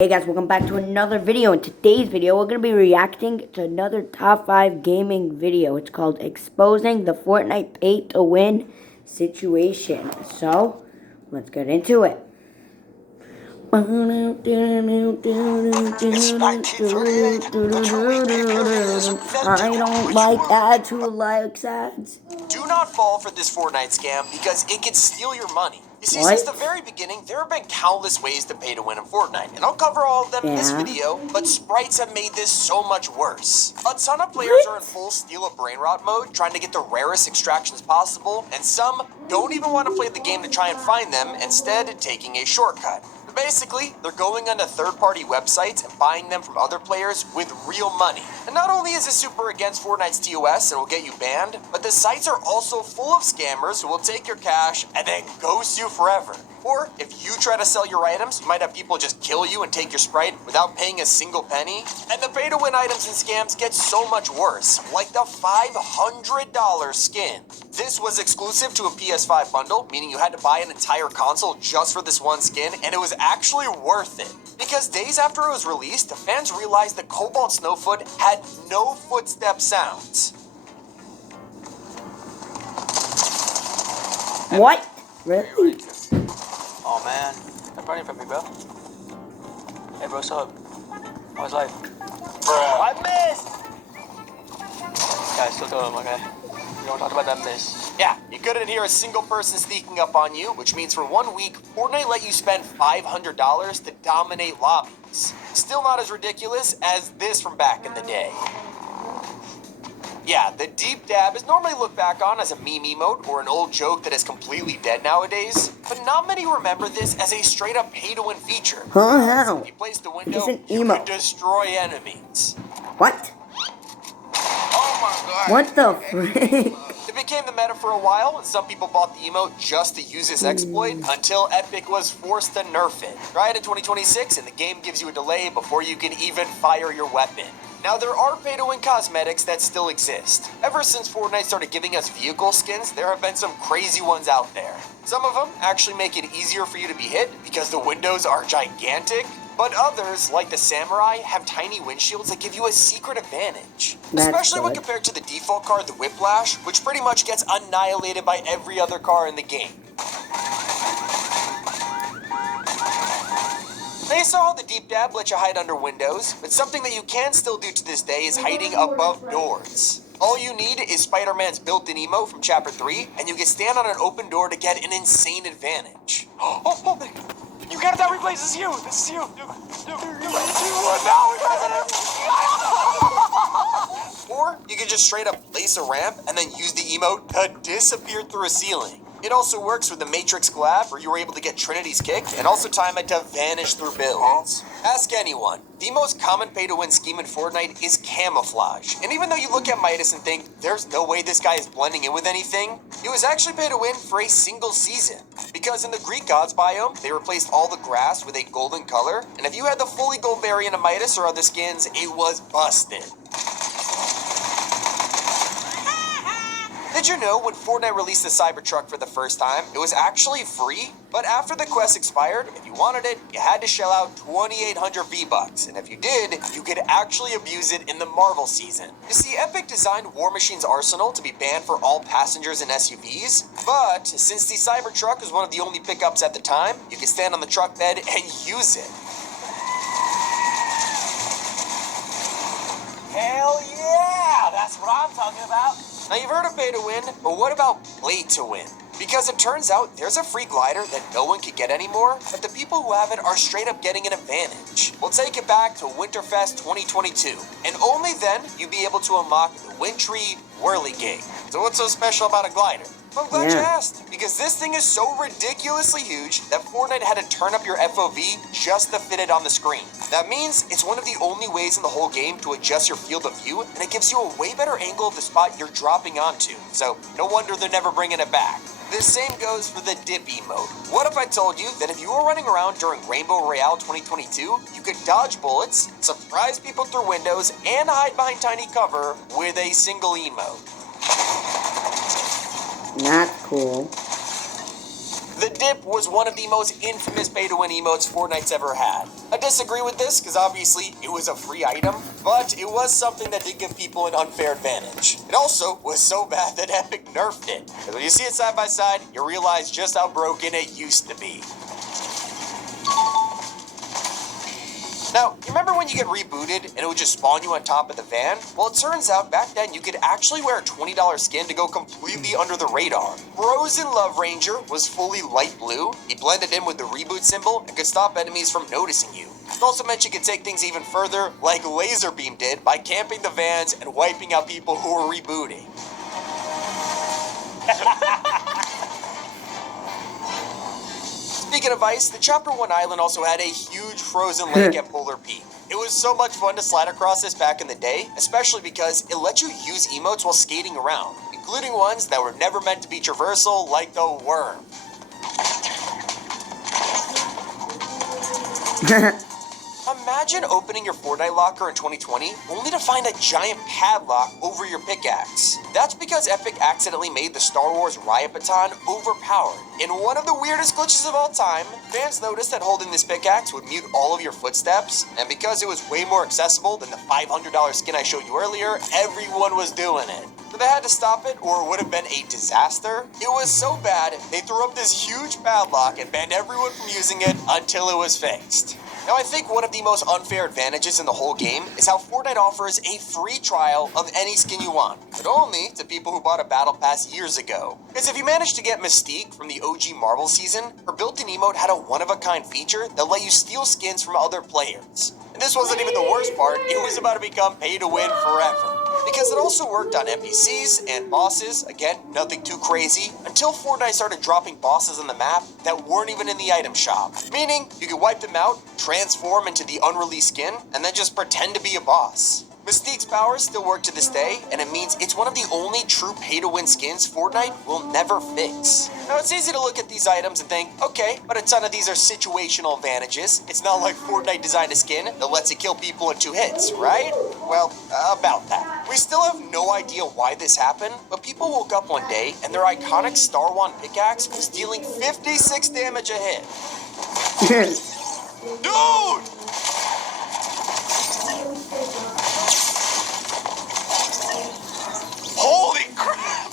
Hey guys, welcome back to another video. In today's video, we're going to be reacting to another top 5 gaming video. It's called Exposing the Fortnite Pay-to-Win Situation. So, let's get into it. It's I don't like ads. Who likes ads? Do not fall for this Fortnite scam because it can steal your money. You see, What? since the very beginning, there have been countless ways to pay to win in Fortnite, and I'll cover all of them in this video, but sprites have made this so much worse. A ton of players are in full steal a brain rot mode, trying to get the rarest extractions possible, and some don't even want to play the game to try and find them, instead taking a shortcut. Basically, they're going onto third-party websites and buying them from other players with real money. And not only is this super against Fortnite's TOS and will get you banned, but the sites are also full of scammers who will take your cash and then ghost you forever. Or, if you try to sell your items, you might have people just kill you and take your sprite without paying a single penny. And the pay-to-win items and scams get so much worse, like the $500 skin. This was exclusive to a PS5 bundle, meaning you had to buy an entire console just for this one skin, and it was actually worth it. Because days after it was released, the fans realized that Cobalt Snowfoot had no footstep sounds. What? Really? Oh man, they're running from me, bro. Hey, bro, what's up? How's life? Bruh. I missed! Guys, still doing it, okay? You don't talk about that miss. Yeah, you couldn't hear a single person sneaking up on you, which means for 1 week, Fortnite let you spend $500 to dominate lobbies. Still not as ridiculous as this from back in the day. Yeah, the deep dab is normally looked back on as a meme emote or an old joke that is completely dead nowadays, but not many remember this as a straight-up pay-to-win feature. How? If you place the window, It's an you emote. can destroy enemies. What? Oh my god. What the frick? It became the meta for a while, and some people bought the emote just to use this exploit until Epic was forced to nerf it. Try it in 2026, and the game gives you a delay before you can even fire your weapon. Now, there are pay-to-win cosmetics that still exist. Ever since Fortnite started giving us vehicle skins, there have been some crazy ones out there. Some of them actually make it easier for you to be hit because the windows are gigantic, but others, like the Samurai, have tiny windshields that give you a secret advantage. Especially when compared to the default car, the Whiplash, which pretty much gets annihilated by every other car in the game. They saw how the deep dab lets you hide under windows, but something that you can still do to this day is hiding above doors. All you need is Spider-Man's built-in emote from Chapter 3, and you can stand on an open door to get an insane advantage. Oh, you got that replay, this is you! This is you! Or you can just straight up place a ramp and then use the emote to disappear through a ceiling. It also works with the Matrix collab, where you were able to get Trinity's kick and also time it to vanish through builds. Ask anyone. The most common pay-to-win scheme in Fortnite is camouflage. And even though you look at Midas and think, there's no way this guy is blending in with anything, it was actually pay-to-win for a single season. Because in the Greek Gods biome, they replaced all the grass with a golden color, and if you had the fully gold variant of Midas or other skins, it was busted. Did you know when Fortnite released the Cybertruck for the first time, it was actually free? But after the quest expired, if you wanted it, you had to shell out 2,800 V-Bucks. And if you did, you could actually abuse it in the Marvel season. You see, Epic designed War Machine's arsenal to be banned for all passengers and SUVs. But since the Cybertruck was one of the only pickups at the time, you could stand on the truck bed and use it. Hell yeah! That's what I'm talking about. Now, you've heard of pay to win, but what about play to win? Because it turns out there's a free glider that no one can get anymore, but the people who have it are straight up getting an advantage. We'll take it back to Winterfest 2022, and only then you'll be able to unlock the Wintry Whirligig. So what's so special about a glider? Well, I'm glad you asked, because this thing is so ridiculously huge that Fortnite had to turn up your FOV just to fit it on the screen. That means it's one of the only ways in the whole game to adjust your field of view, and it gives you a way better angle of the spot you're dropping onto, so no wonder they're never bringing it back. The same goes for the dip emote. What if I told you that if you were running around during Rainbow Royale 2022, you could dodge bullets, surprise people through windows, and hide behind tiny cover with a single emote? Not cool. The The dip was one of the most infamous pay-to-win emotes Fortnite's ever had. I disagree with this because obviously it was a free item, but it was something that did give people an unfair advantage. It also was so bad that Epic nerfed it. Because when you see it side by side, you realize just how broken it used to be. Now, you remember when you get rebooted and it would just spawn you on top of the van? Well, it turns out back then you could actually wear a $20 skin to go completely under the radar. Frozen Love Ranger was fully light blue. He blended in with the reboot symbol and could stop enemies from noticing you. It also meant you could take things even further, like Laser Beam did, by camping the vans and wiping out people who were rebooting. Speaking of ice, the Chapter 1 island also had a huge frozen lake at Polar Peak. It was so much fun to slide across this back in the day, especially because it let you use emotes while skating around, including ones that were never meant to be traversal, like the worm. Imagine opening your Fortnite locker in 2020 only to find a giant padlock over your pickaxe. That's because Epic accidentally made the Star Wars riot baton overpowered. In one of the weirdest glitches of all time, fans noticed that holding this pickaxe would mute all of your footsteps, and because it was way more accessible than the $500 skin I showed you earlier, everyone was doing it. So they had to stop it or it would have been a disaster. It was so bad, they threw up this huge padlock and banned everyone from using it until it was fixed. Now, I think one of the most unfair advantages in the whole game is how Fortnite offers a free trial of any skin you want, but only to people who bought a battle pass years ago. Because if you managed to get Mystique from the OG Marvel season, her built-in emote had a one-of-a-kind feature that let you steal skins from other players. And this wasn't even the worst part, it was about to become pay-to-win forever. Because it also worked on NPCs and bosses, again, nothing too crazy, until Fortnite started dropping bosses on the map that weren't even in the item shop. Meaning, you could wipe them out, transform into the unreleased skin, and then just pretend to be a boss. Mystique's powers still work to this day, and it means it's one of the only true pay-to-win skins Fortnite will never fix. Now, it's easy to look at these items and think, okay, but a ton of these are situational advantages. It's not like Fortnite designed a skin that lets it kill people in 2 hits, right? Well, about that. We still have no idea why this happened, but people woke up one day and their iconic Star Wars pickaxe was dealing 56 damage a hit. Dude! Holy crap!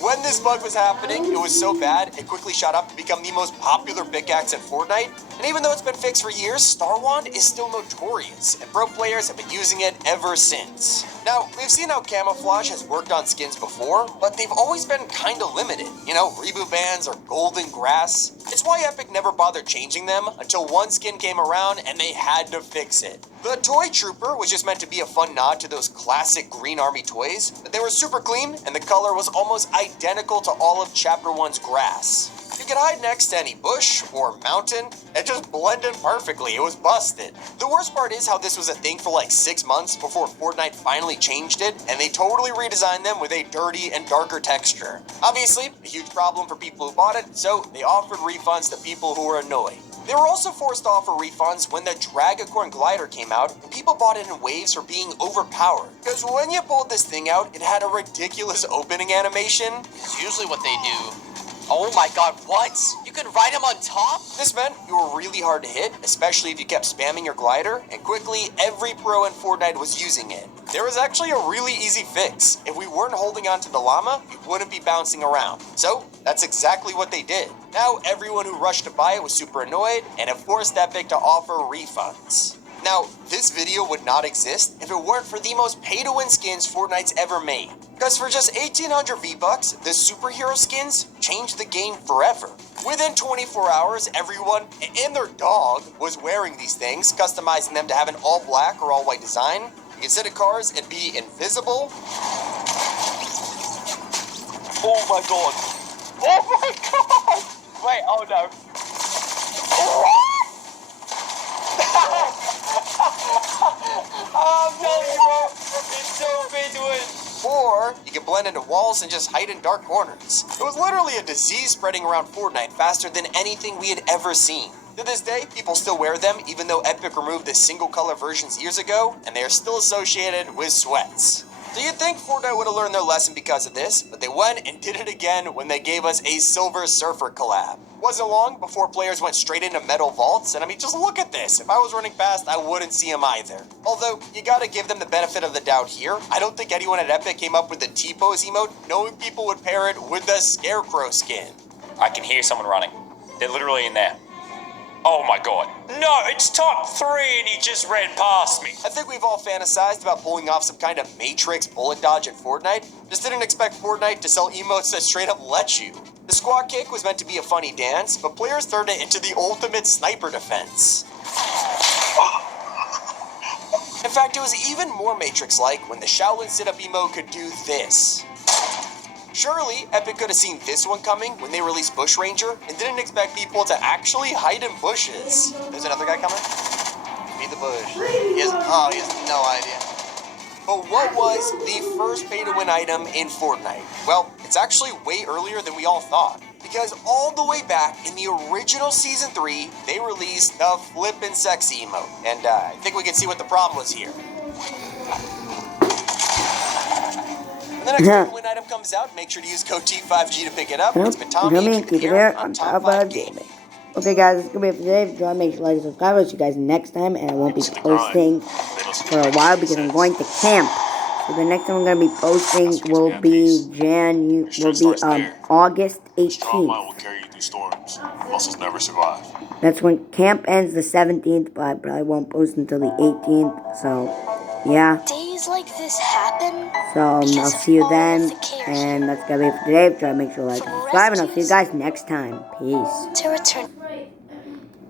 When this bug was happening, it was so bad, it quickly shot up to become the most popular pickaxe in Fortnite. And even though it's been fixed for years, Star Wand is still notorious, and pro players have been using it ever since. Now, we've seen how camouflage has worked on skins before, but they've always been kinda limited. You know, reboot bands or golden grass. It's why Epic never bothered changing them until one skin came around and they had to fix it. The Toy Trooper was just meant to be a fun nod to those classic Green Army toys, but they were super clean and the color was almost identical to all of Chapter 1's grass. You could hide next to any bush or mountain and just blend in perfectly. It was busted. The worst part is how this was a thing for like 6 months before Fortnite finally changed it, and they totally redesigned them with a dirty and darker texture. Obviously, a huge problem for people who bought it, so they offered refunds to people who were annoyed. They were also forced to offer refunds when the Dragacorn glider came out, and people bought it in waves for being overpowered. Because when you pulled this thing out, it had a ridiculous opening animation. It's usually what they do. Oh my god, what? You can ride him on top? This meant you were really hard to hit, especially if you kept spamming your glider, and quickly every pro in Fortnite was using it. There was actually a really easy fix. If we weren't holding onto the llama, we wouldn't be bouncing around. So, that's exactly what they did. Now, everyone who rushed to buy it was super annoyed, and it forced Epic to offer refunds. Now, this video would not exist if it weren't for the most pay-to-win skins Fortnite's ever made. Because for just 1,800 V-Bucks, the superhero skins changed the game forever. Within 24 hours, everyone and their dog was wearing these things, customizing them to have an all-black or all-white design. You can sit in cars and be invisible. Oh my god. Oh my god! Wait, oh no. I'm telling you, bro, it's so big to win. Or you can blend into walls and just hide in dark corners. It was literally a disease spreading around Fortnite faster than anything we had ever seen. To this day, people still wear them even though Epic removed the single color versions years ago, and they are still associated with sweats. So you'd think Fortnite would have learned their lesson because of this, but they went and did it again when they gave us a Silver Surfer collab. Wasn't long before players went straight into metal vaults, and I mean, just look at this. If I was running past, I wouldn't see them either. Although, you gotta give them the benefit of the doubt here. I don't think anyone at Epic came up with the T-pose emote knowing people would pair it with the Scarecrow skin. I can hear someone running. They're literally in there. Oh my god. No, it's top 3 and he just ran past me. I think we've all fantasized about pulling off some kind of Matrix bullet dodge in Fortnite. Just didn't expect Fortnite to sell emotes that straight up let you. The squat kick was meant to be a funny dance, but players turned it into the ultimate sniper defense. In fact, it was even more Matrix-like when the Shaolin sit-up emote could do this. Surely, Epic could have seen this one coming when they released Bush Ranger and didn't expect people to actually hide in bushes. There's another guy coming. Beat the bush. He has no idea. But what was the first pay-to-win item in Fortnite? Well, it's actually way earlier than we all thought. Because all the way back in the original Season 3, they released the Flippin' Sexy emote. And I think we can see what the problem was here. When the next win item comes out, make sure to use code T5G to pick it up. It's been Tommy, keep it here on Top 5 Gaming. Okay, guys, it's gonna be it for today. If you want to make sure to like and subscribe. I'll see you guys next time, and I won't be posting for a while because I'm going to camp. So the next time I'm gonna be posting will be August 18th. Muscles never survive. That's when camp ends, the 17th, but I probably won't post until the 18th. So yeah. Days like this happen. So I'll see you then, and that's gonna be it for today. Try to make sure to like and subscribe, and I'll see you guys next time. Peace. To return.